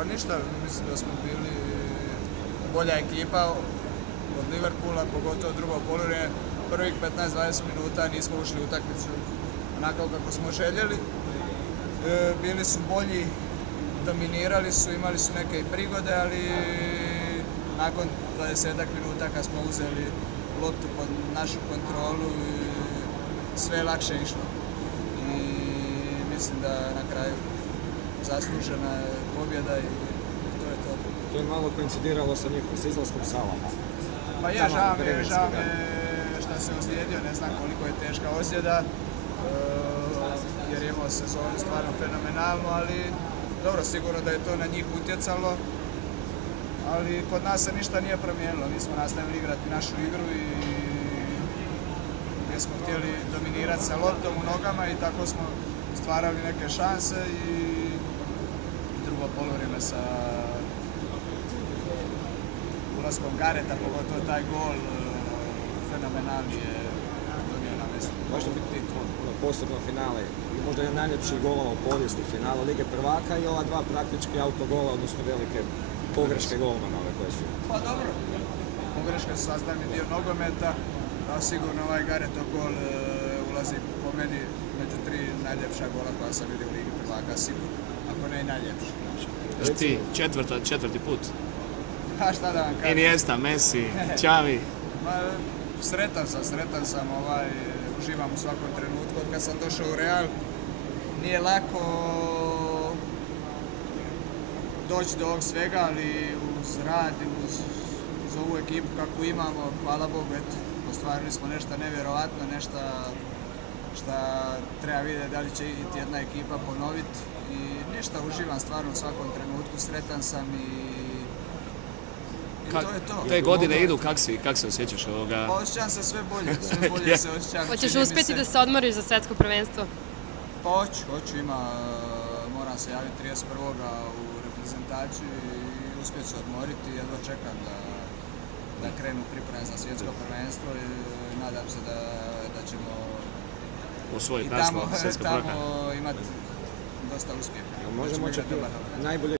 Pa ništa, mislim da smo bili bolja ekipa od Liverpoola, pogotovo drugo poluvrijeme. Prvih 15-20 minuta nismo ušli u utakmicu onako kako smo željeli. Bili su bolji, dominirali su, imali su neke prigode, ali nakon 20 minuta kad smo uzeli loptu pod našu kontrolu, sve je lakše išlo. I mislim da na kraju zaslužena je pobjeda i to je to. To je malo koincidiralo sa izlaskom Salaha. Pa je, žao mi je što se ozlijedio, ne znam koliko je teška ozljeda, jer je imao sezonu stvarno fenomenalno, ali dobro, sigurno da je to na njih utjecalo, ali kod nas se ništa nije promijenilo, mi smo nastavili igrati našu igru i gdje smo htjeli dominirati sa loptom u nogama i tako smo stvarali neke šanse i drugo poluvrijeme sa ulaskom Gareta, pogotovo taj gol, fenomenalni je donio na mjestu. Možda biti posebno finale, možda je najljepši golova u povijesti finala Lige prvaka i ova dva praktički autogola, odnosno velike pogreške golmanove koje su. Pa dobro, pogreške su sastavni dio nogometa, a sigurno ovaj Garetov gol ulazi po meni među 3 najljepša gola koja sam vidio u Ligi prvaka, sigurno, ako ne i najljepši. Ti, četvrti put. A šta da vam kažem? Iniesta, Messi, Xavi. Sretan sam, uživam u svakom trenutku. Od kad sam došao u Real, nije lako doći do ovog svega, ali uz rad i uz ovu ekipu kakvu imamo, hvala Bogu, eto, ostvarili smo nešto nevjerovatno, nešto što treba vidjeti da li će i jedna ekipa ponoviti. I ništa, uživam stvarno u svakom trenutku, sretan sam i to je to. Te godine idu, kak se osjećaš ovoga? Pa osjećam se sve bolje se osjećam. Hoćeš uspjeti da se odmoriš za svjetsko prvenstvo? Pa hoću, moram se javiti 31. u reprezentaciju i uspjet se odmoriti. Jedva čekam da krenu pripreme za svjetsko prvenstvo i nadam se da ćemo osvojiti i tamo imati dosta uspjeha. Možemo čekati najbolje